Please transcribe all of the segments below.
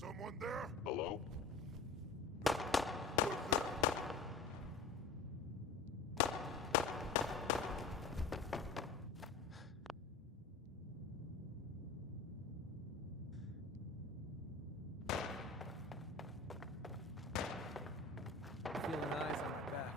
Someone there? Hello? Feeling eyes on my back.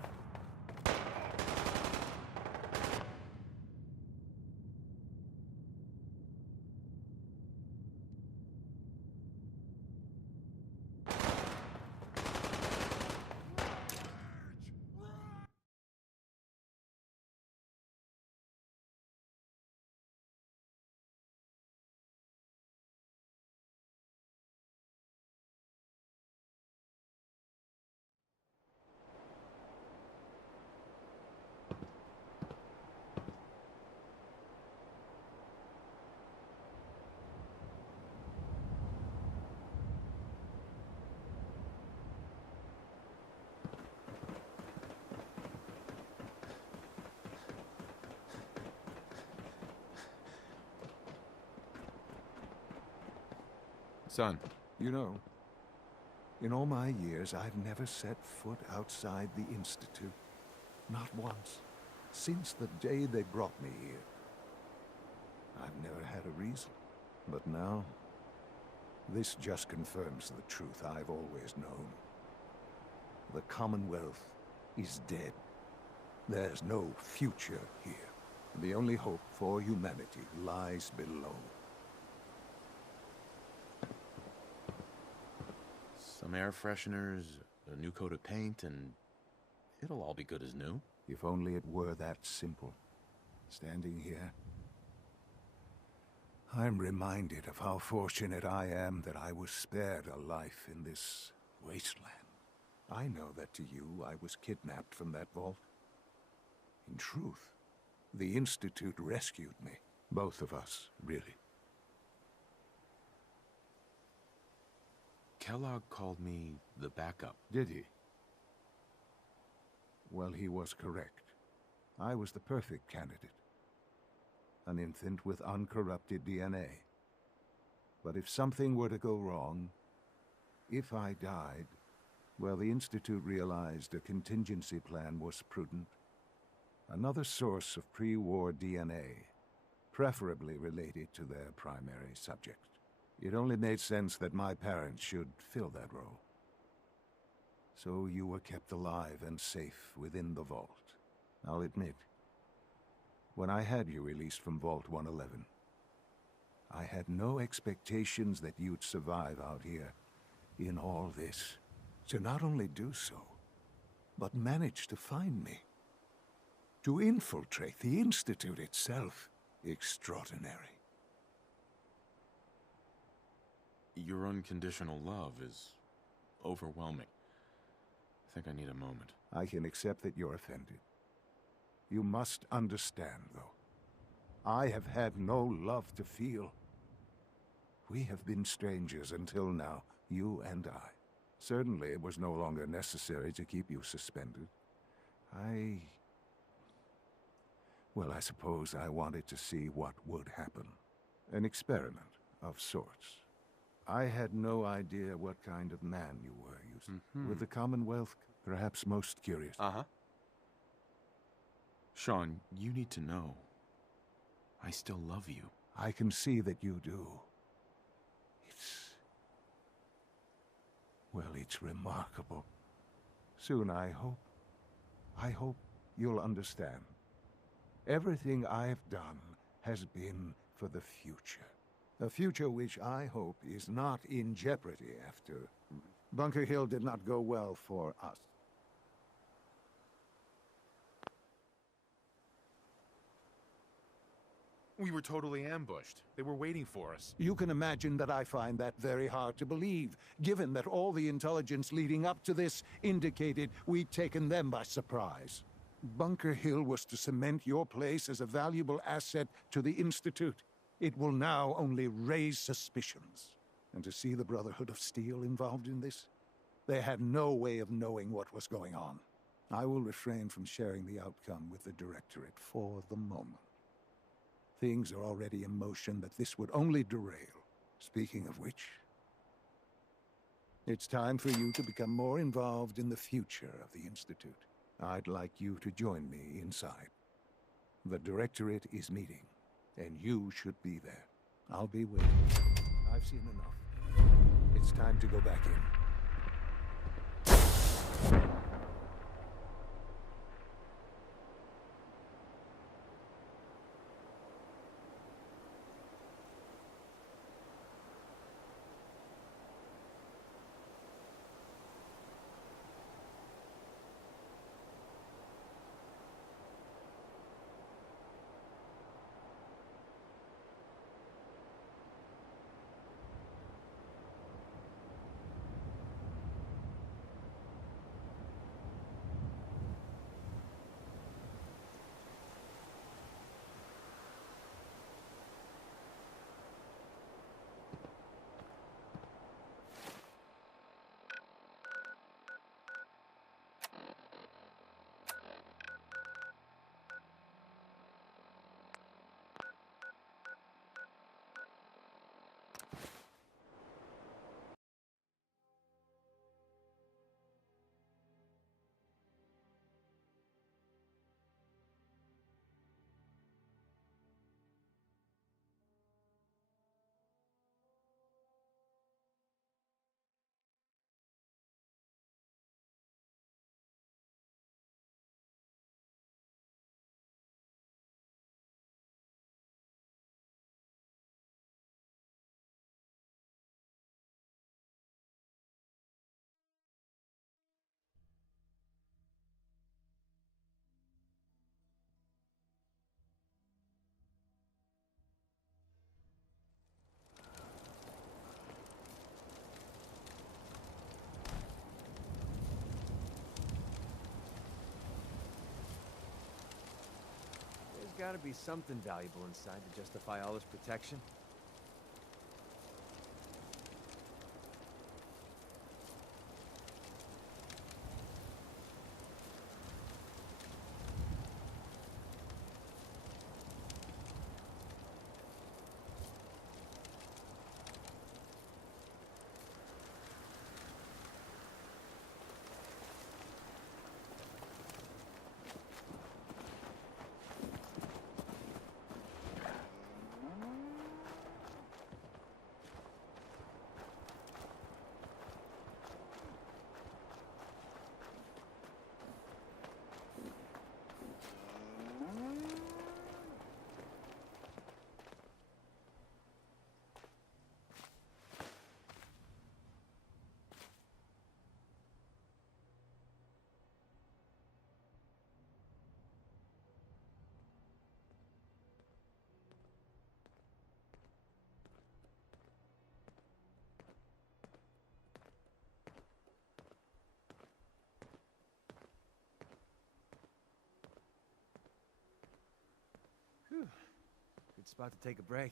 Son, you know, in all my years, I've never set foot outside the Institute. Not once. Since the day they brought me here. I've never had a reason. But now, this just confirms the truth I've always known. The Commonwealth is dead. There's no future here. The only hope for humanity lies below. Some air fresheners, a new coat of paint, and it'll all be good as new. If only it were that simple. Standing here, I'm reminded of how fortunate I am that I was spared a life in this wasteland. I know that to you, I was kidnapped from that vault. In truth, the Institute rescued me. Both of us, really. Kellogg called me the backup. Did he? Well, he was correct. I was the perfect candidate. An infant with uncorrupted DNA. But if something were to go wrong, if I died, well, the Institute realized a contingency plan was prudent. Another source of pre-war DNA, preferably related to their primary subject. It only made sense that my parents should fill that role. So you were kept alive and safe within the vault. I'll admit, when I had you released from Vault 111, I had no expectations that you'd survive out here in all this. To not only do so, but manage to find me. To infiltrate the Institute itself. Extraordinary. Your unconditional love is overwhelming. I think I need a moment. I can accept that you're offended. You must understand, though. I have had no love to feel. We have been strangers until now, you and I. Certainly it was no longer necessary to keep you suspended. Well, I suppose I wanted to see what would happen. An experiment of sorts. I had no idea what kind of man you were, With the Commonwealth, perhaps most curious. Uh-huh. Sean, you need to know. I still love you. I can see that you do. Well, it's remarkable. Soon, I hope you'll understand. Everything I've done has been for the future. A future which I hope is not in jeopardy after... Bunker Hill did not go well for us. We were totally ambushed. They were waiting for us. You can imagine that I find that very hard to believe, given that all the intelligence leading up to this indicated we'd taken them by surprise. Bunker Hill was to cement your place as a valuable asset to the Institute. It will now only raise suspicions. And to see the Brotherhood of Steel involved in this? They had no way of knowing what was going on. I will refrain from sharing the outcome with the Directorate for the moment. Things are already in motion that this would only derail. Speaking of which, It's time for you to become more involved in the future of the Institute. I'd like you to join me inside. The Directorate is meeting, and you should be there. I'll be waiting. I've seen enough. It's time to go back in. There's gotta be something valuable inside to justify all this protection. Whew. Good spot to take a break.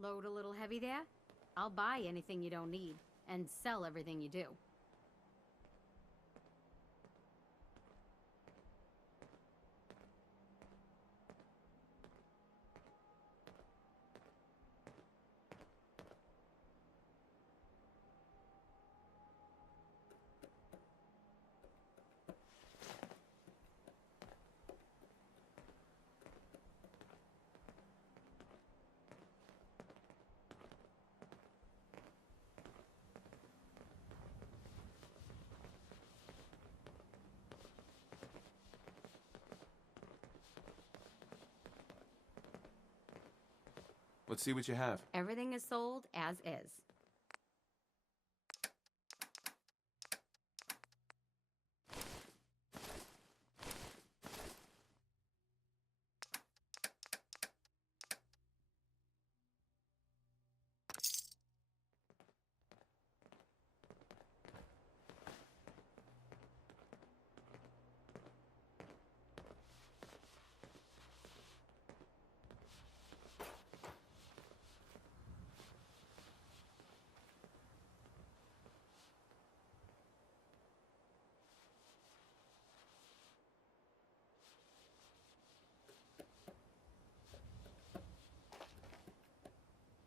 Load a little heavy there? I'll buy anything you don't need, and sell everything you do. Let's see what you have. Everything is sold as is.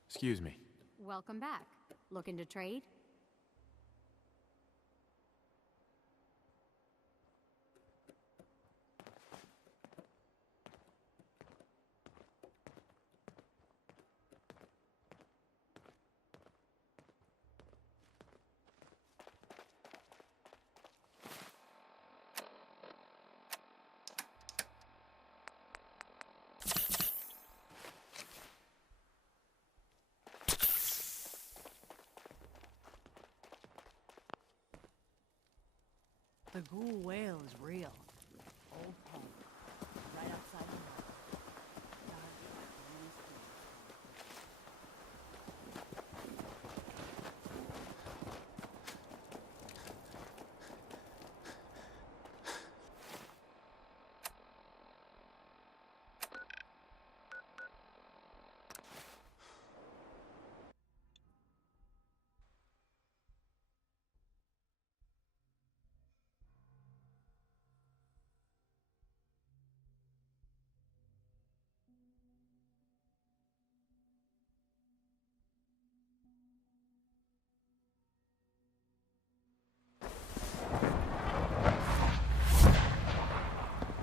Excuse me. Welcome back. Looking to trade? The ghoul whale is real. Old Paul. Right outside the mouth.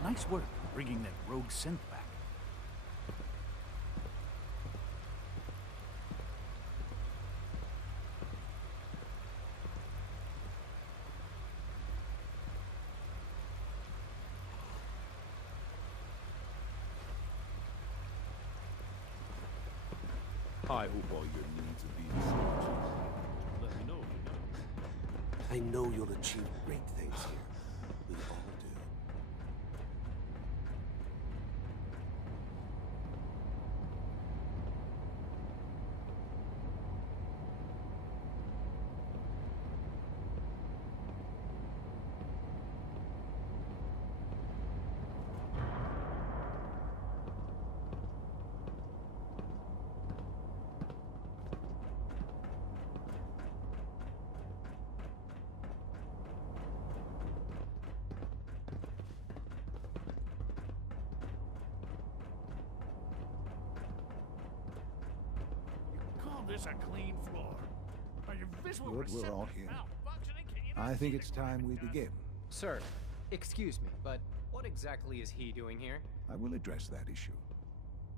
Nice work bringing that rogue synth back. I hope all your needs are being served. Let me know if you know. I know you'll achieve great things here. We all do. This a clean floor. Are your visual Good, we're all receptors here. malfunctioning? Can you I not think see it's the time we quick begin. Sir, excuse me, but what exactly is he doing here? I will address that issue.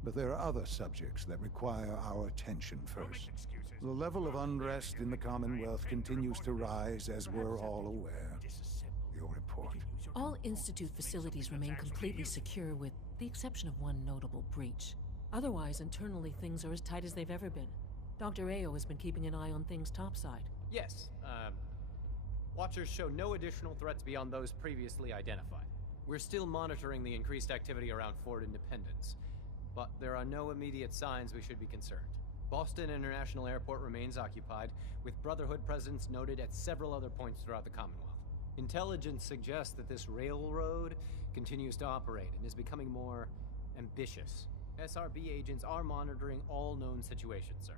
But there are other subjects that require our attention Don't make first. excuses. The level of unrest in the Commonwealth continues to rise, as we're all aware. Your report. All Institute facilities remain completely secure with the exception of one notable breach. Otherwise, internally, things are as tight as they've ever been. Dr. Ayo has been keeping an eye on things topside. Yes, Watchers show no additional threats beyond those previously identified. We're still monitoring the increased activity around Fort Independence, but there are no immediate signs we should be concerned. Boston International Airport remains occupied, with Brotherhood presence noted at several other points throughout the Commonwealth. Intelligence suggests that this railroad continues to operate and is becoming more ambitious. SRB agents are monitoring all known situations, sir.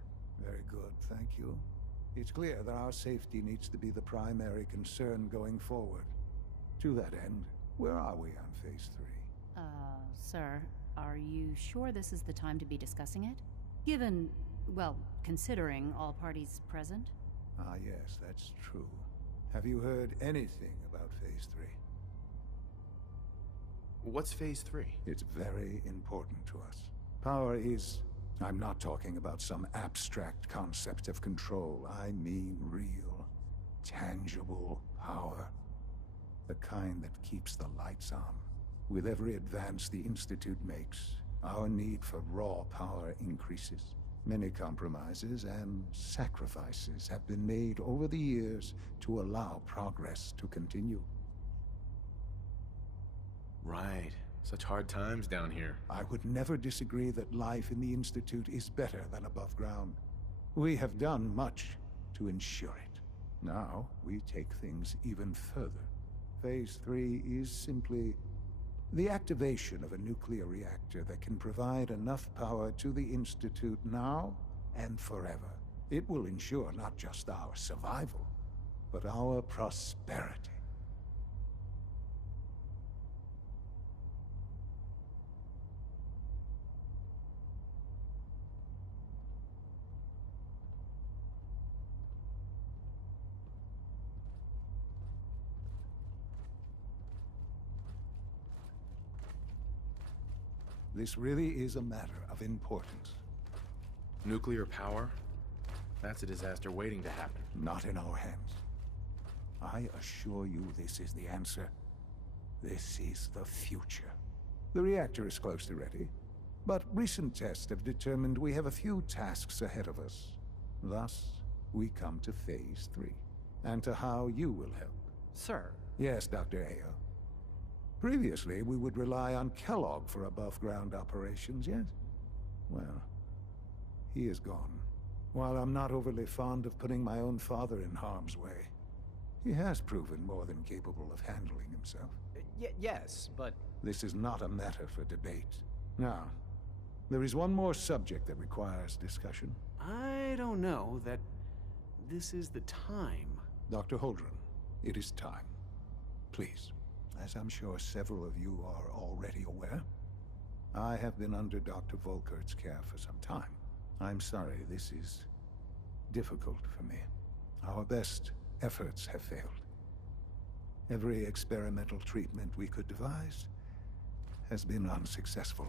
Very good, thank you. It's clear that our safety needs to be the primary concern going forward. To that end, where are we on Phase 3? Sir, are you sure this is the time to be discussing it? Given, well, considering all parties present? Ah, yes, that's true. Have you heard anything about Phase 3? What's Phase 3? It's very important to us. Power is... I'm not talking about some abstract concept of control. I mean real, tangible power. The kind that keeps the lights on. With every advance the Institute makes, our need for raw power increases. Many compromises and sacrifices have been made over the years to allow progress to continue. Right. Such hard times down here. I would never disagree that life in the Institute is better than above ground. We have done much to ensure it. Now, we take things even further. Phase 3 is simply the activation of a nuclear reactor that can provide enough power to the Institute now and forever. It will ensure not just our survival, but our prosperity. This really is a matter of importance. Nuclear power? That's a disaster waiting to happen. Not in our hands. I assure you this is the answer. This is the future. The reactor is close to ready, but recent tests have determined we have a few tasks ahead of us. Thus, we come to Phase 3, and to how you will help. Sir. Yes, Dr. Ayo. Previously, we would rely on Kellogg for above-ground operations, yes? Well, he is gone. While I'm not overly fond of putting my own father in harm's way, he has proven more than capable of handling himself. Yes, but... This is not a matter for debate. Now, there is one more subject that requires discussion. I don't know that this is the time. Dr. Holdren, it is time. Please. As I'm sure several of you are already aware, I have been under Dr. Volkert's care for some time. I'm sorry, this is difficult for me. Our best efforts have failed. Every experimental treatment we could devise has been unsuccessful.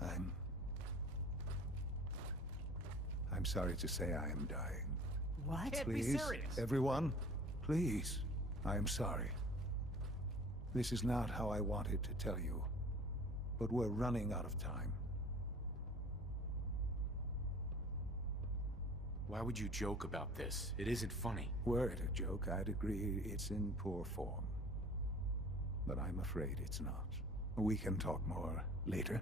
I'm sorry to say I am dying. What? Can't be Please, serious. everyone, please, I am sorry. This is not how I wanted to tell you, but we're running out of time. Why would you joke about this? It isn't funny. Were it a joke, I'd agree it's in poor form. But I'm afraid it's not. We can talk more later.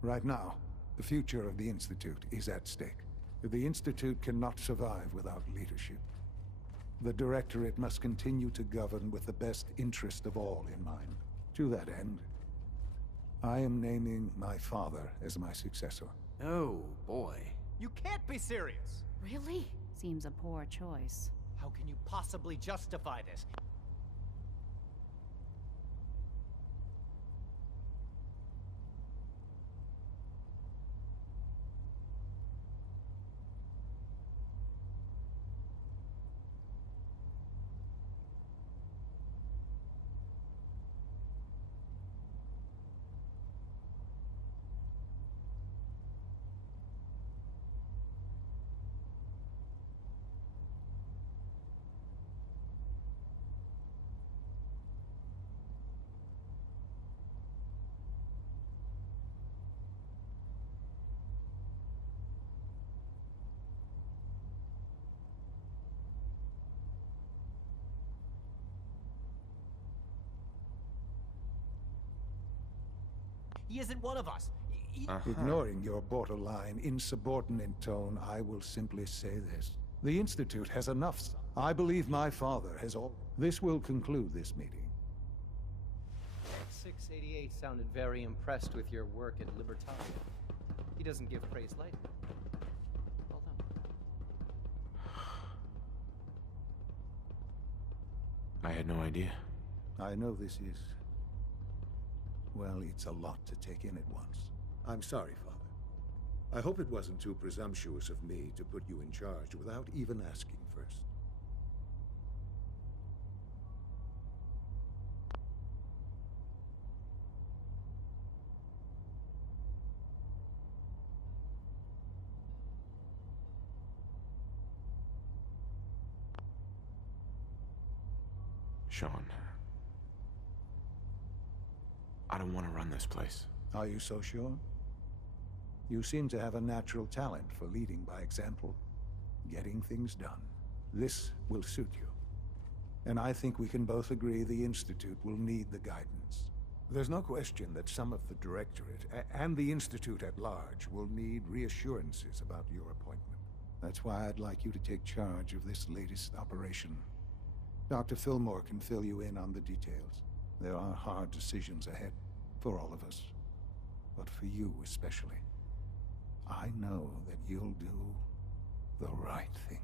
Right now, the future of the Institute is at stake. The Institute cannot survive without leadership. The Directorate must continue to govern with the best interest of all in mind. To that end, I am naming my father as my successor. Oh, boy. You can't be serious! Really? Seems a poor choice. How can you possibly justify this? He isn't one of us. Ignoring your borderline, insubordinate tone, I will simply say this. The Institute has enough. I believe my father has all. This will conclude this meeting. 688 sounded very impressed with your work at Libertalia. He doesn't give praise lightly. Well done. I had no idea. I know this is... well, it's a lot to take in at once. I'm sorry, Father. I hope it wasn't too presumptuous of me to put you in charge without even asking first. Sean. I don't want to run this place. Are you so sure? You seem to have a natural talent for leading by example, getting things done. This will suit you. And I think we can both agree the Institute will need the guidance. There's no question that some of the Directorate and the Institute at large will need reassurances about your appointment. That's why I'd like you to take charge of this latest operation. Dr. Fillmore can fill you in on the details. There are hard decisions ahead for all of us, but for you especially. I know that you'll do the right thing.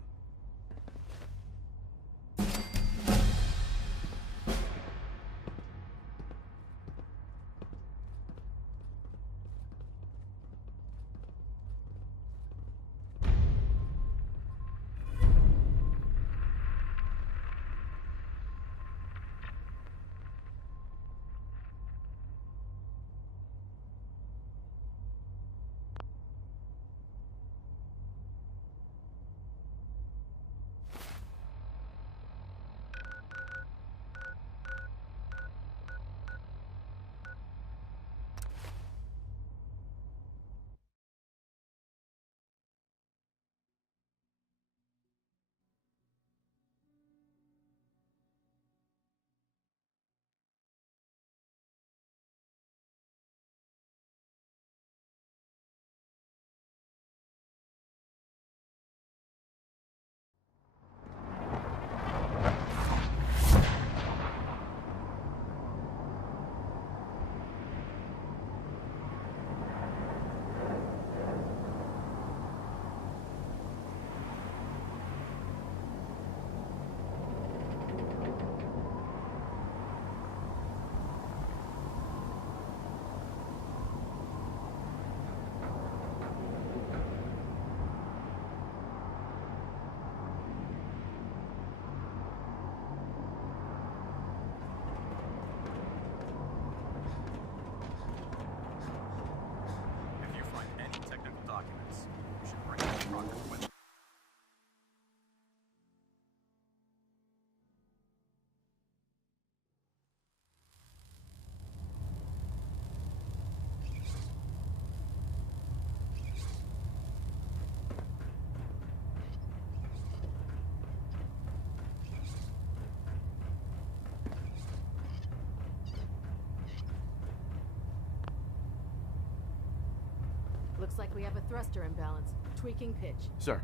Looks like we have a thruster imbalance. Tweaking pitch. Sir.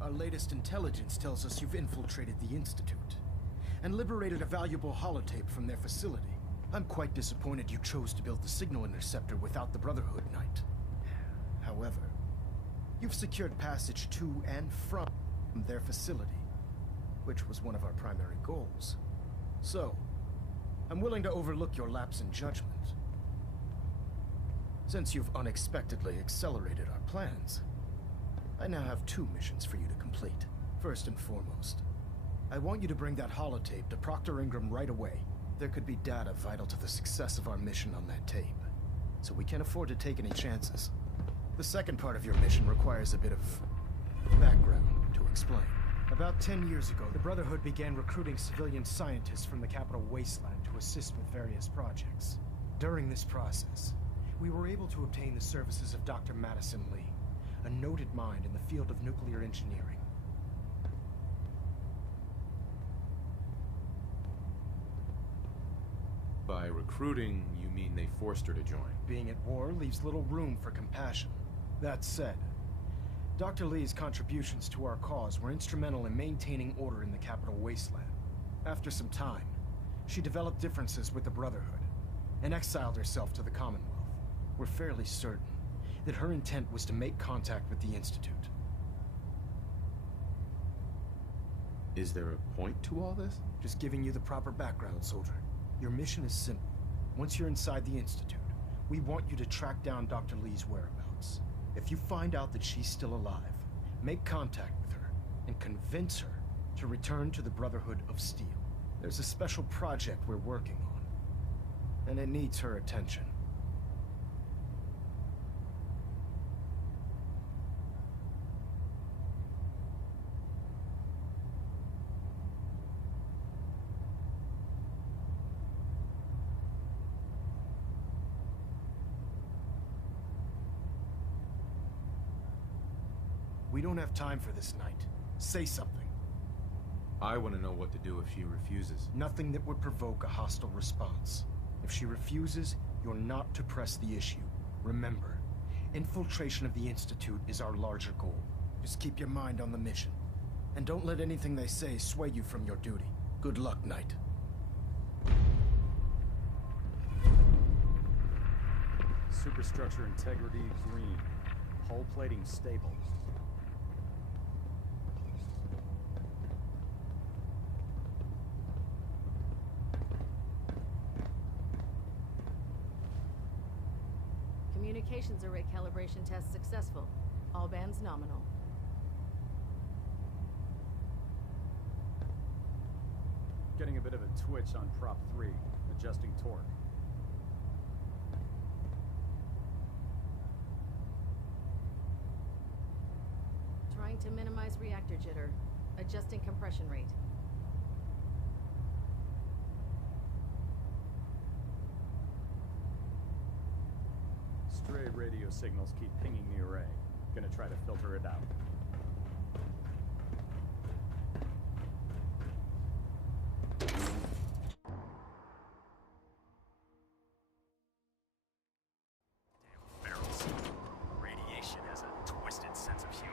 Our latest intelligence tells us you've infiltrated the Institute and liberated a valuable holotape from their facility. I'm quite disappointed you chose to build the signal interceptor without the Brotherhood, Knight. However, you've secured passage to and from their facility, which was one of our primary goals. So, I'm willing to overlook your lapse in judgment. Since you've unexpectedly accelerated our plans, I now have 2 missions for you to complete. First and foremost, I want you to bring that holotape to Proctor Ingram right away. There could be data vital to the success of our mission on that tape, so we can't afford to take any chances. The second part of your mission requires a bit of background to explain. About 10 years ago, the Brotherhood began recruiting civilian scientists from the Capital Wasteland to assist with various projects. During this process, we were able to obtain the services of Dr. Madison Lee, a noted mind in the field of nuclear engineering. By recruiting, you mean they forced her to join? Being at war leaves little room for compassion. That said, Dr. Lee's contributions to our cause were instrumental in maintaining order in the Capital Wasteland. After some time, she developed differences with the Brotherhood and exiled herself to the Commonwealth. We're fairly certain that her intent was to make contact with the Institute. Is there a point to all this? Just giving you the proper background, soldier. Your mission is simple. Once you're inside the Institute, we want you to track down Dr. Lee's whereabouts. If you find out that she's still alive, make contact with her and convince her to return to the Brotherhood of Steel. There's a special project we're working on, and it needs her attention. We don't have time for this, Knight. Say something. I want to know what to do if she refuses. Nothing that would provoke a hostile response. If she refuses, you're not to press the issue. Remember, infiltration of the Institute is our larger goal. Just keep your mind on the mission. And don't let anything they say sway you from your duty. Good luck, Knight. Superstructure integrity green. Hull plating stable. Communications array calibration test successful. All bands nominal. Getting a bit of a twitch on prop 3. Adjusting torque. Trying to minimize reactor jitter. Adjusting compression rate. Stray radio signals keep pinging the array. Gonna try to filter it out. Radiation has a twisted sense of humor.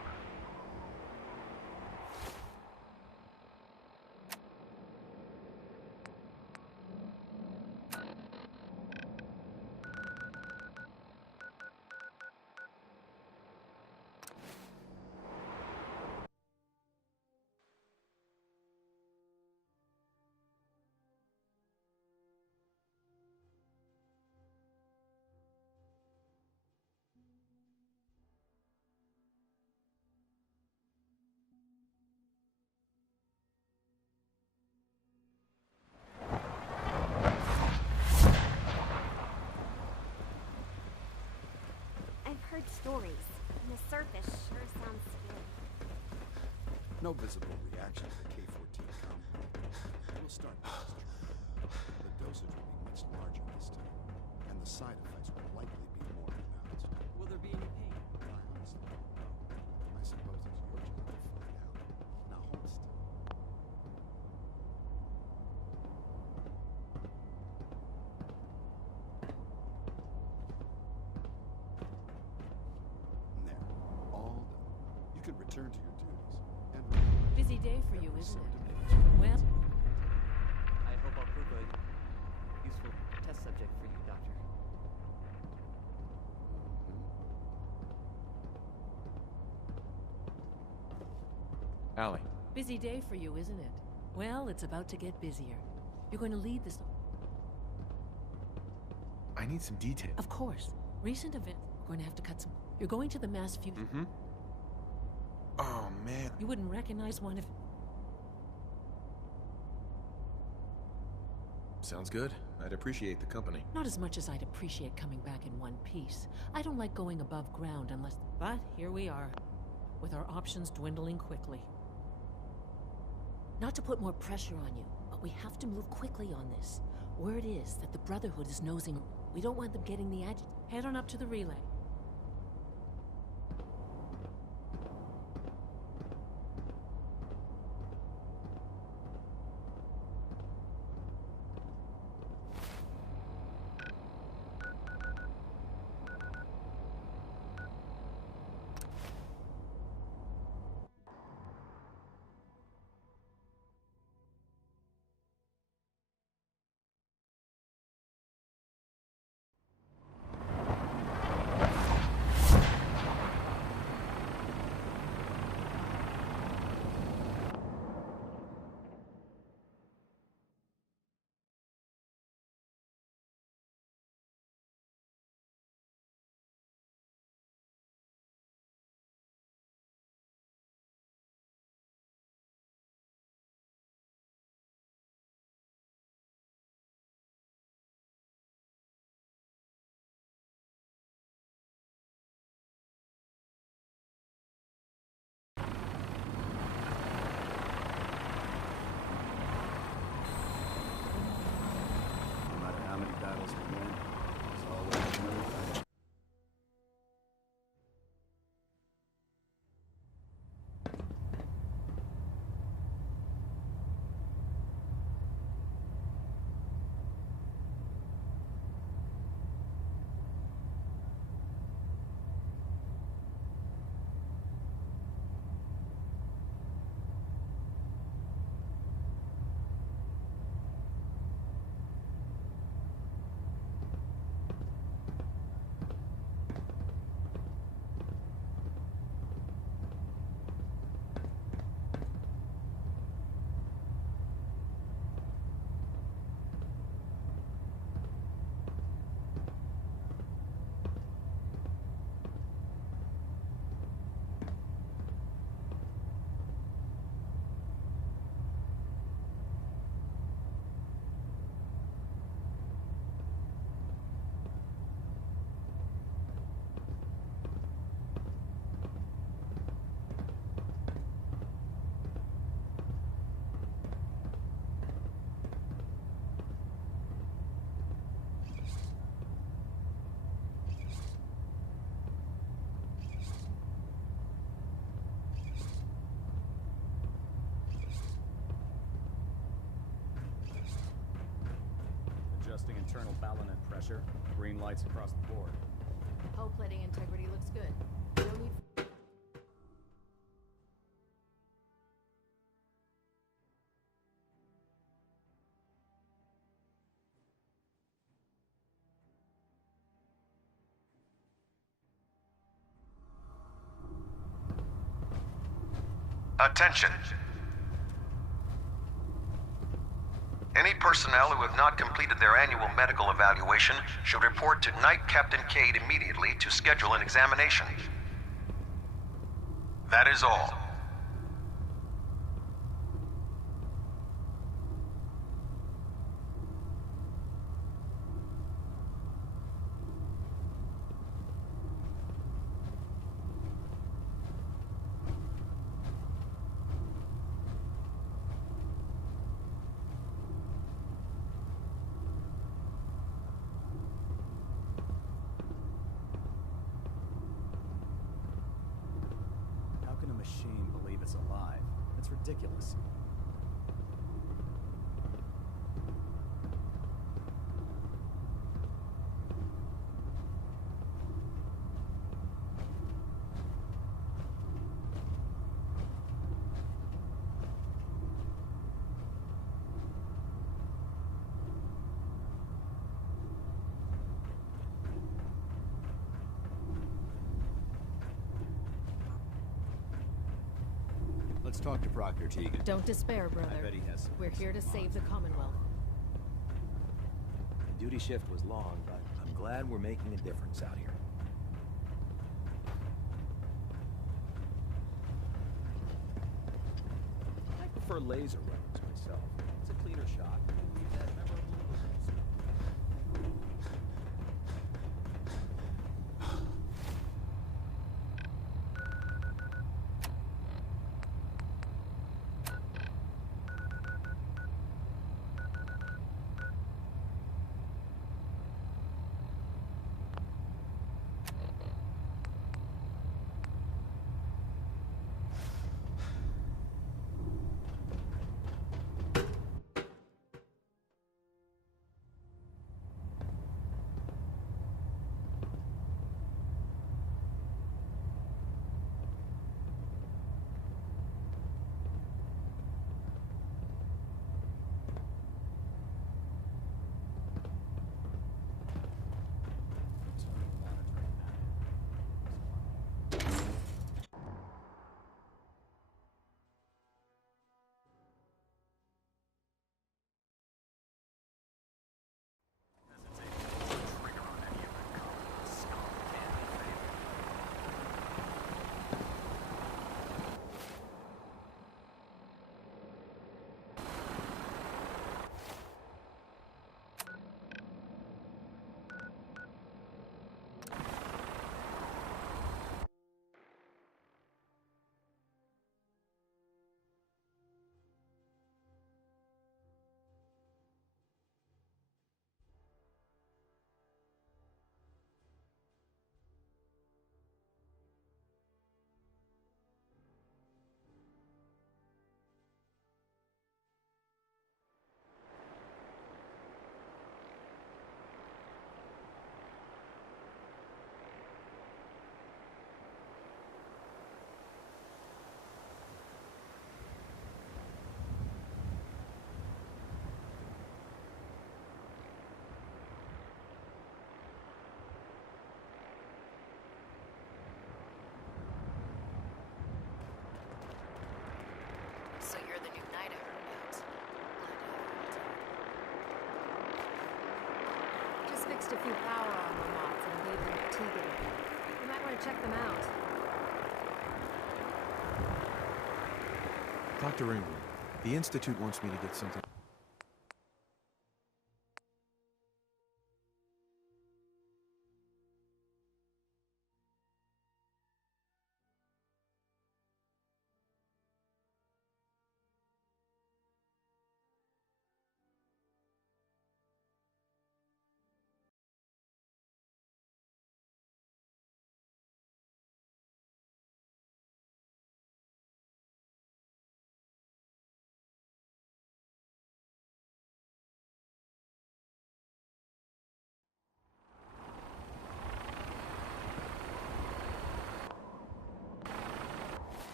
I've heard stories, and the surface sure sounds scary. No visible reaction to the K-14 compound. We'll start with this treatment. The dosage will be much larger this time, and the side effects will likely be more pronounced. Will there be any pain? I honestly don't know. I suppose it's your job to find out. Now hold still. There. All done. You can return to your duties. And remember, Busy day for you, isn't it? Well, I hope I'll prove a useful test subject for you, Doctor. Allie. busy day for you, isn't it? Well, it's about to get busier. You're going to lead this... I need some detail. Of course. Recent event. We're going to have to cut some... You're going to the mass fusion... Mm-hmm. Oh, man. You wouldn't recognize one if... Sounds good. I'd appreciate the company. Not as much as I'd appreciate coming back in one piece. I don't like going above ground unless... But here we are, with our options dwindling quickly. Not to put more pressure on you, but we have to move quickly on this. Word is that the Brotherhood is nosing. We don't want them getting the Head on up to the relay. pressure. Green lights across the board. Hull plating integrity looks good. No need. Attention. Any personnel who have not completed their annual medical evaluation should report to Night Captain Cade immediately to schedule an examination. That is all. How can a machine believe it's alive? That's ridiculous. Let's talk to Proctor Tegan. Don't despair, brother. I bet he has some We're here to save the Commonwealth. The duty shift was long, but I'm glad we're making a difference out here. I prefer laser weapons myself. It's a cleaner shot. Leave that memorable look. So you're the new knight I heard about. Just fixed a few power armor mods and gave them to Tegan. You might want to check them out. Dr. Ingram, the Institute wants me to get something.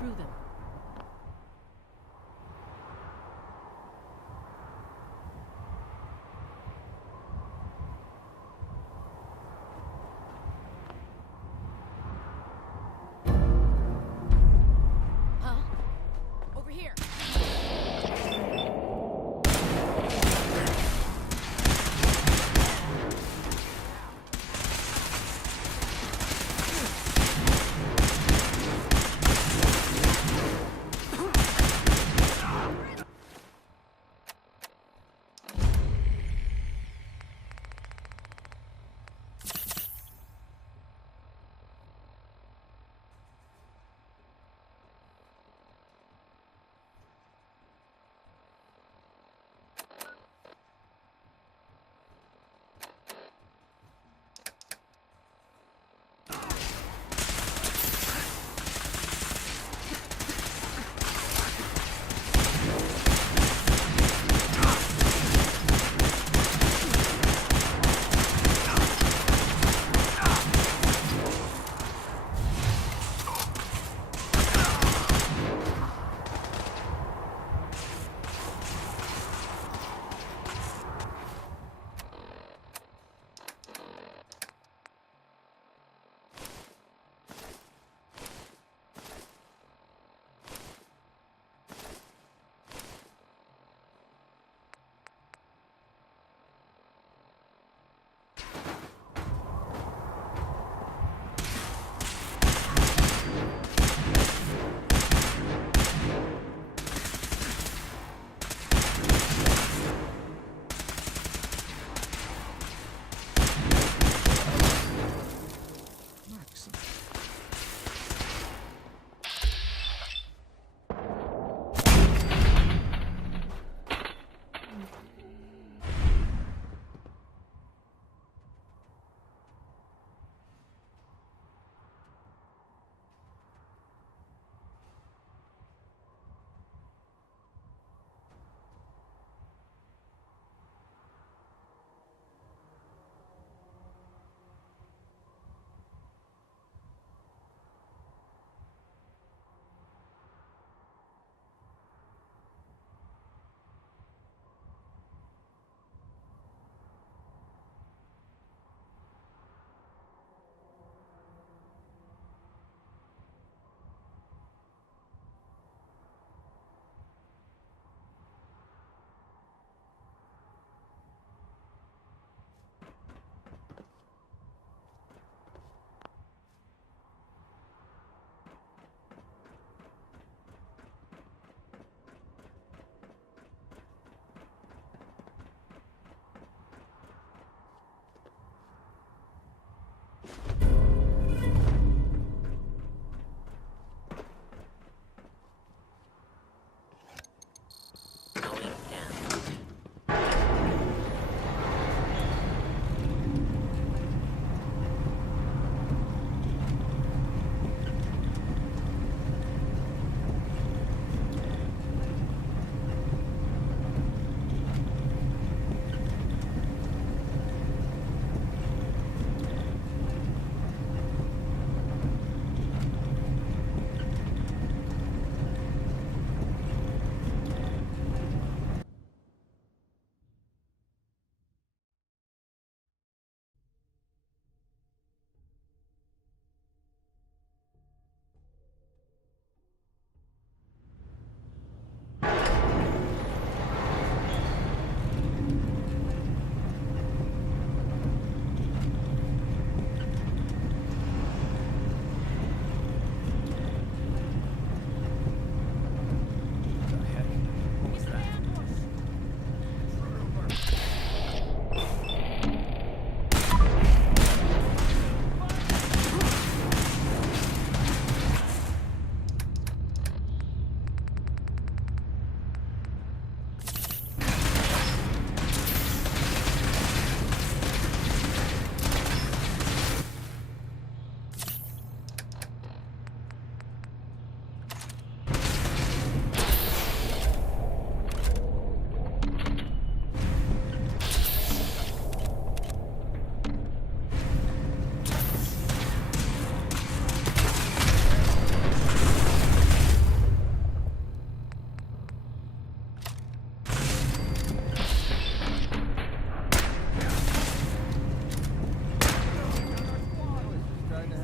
through them. Huh? Over here.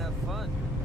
have fun.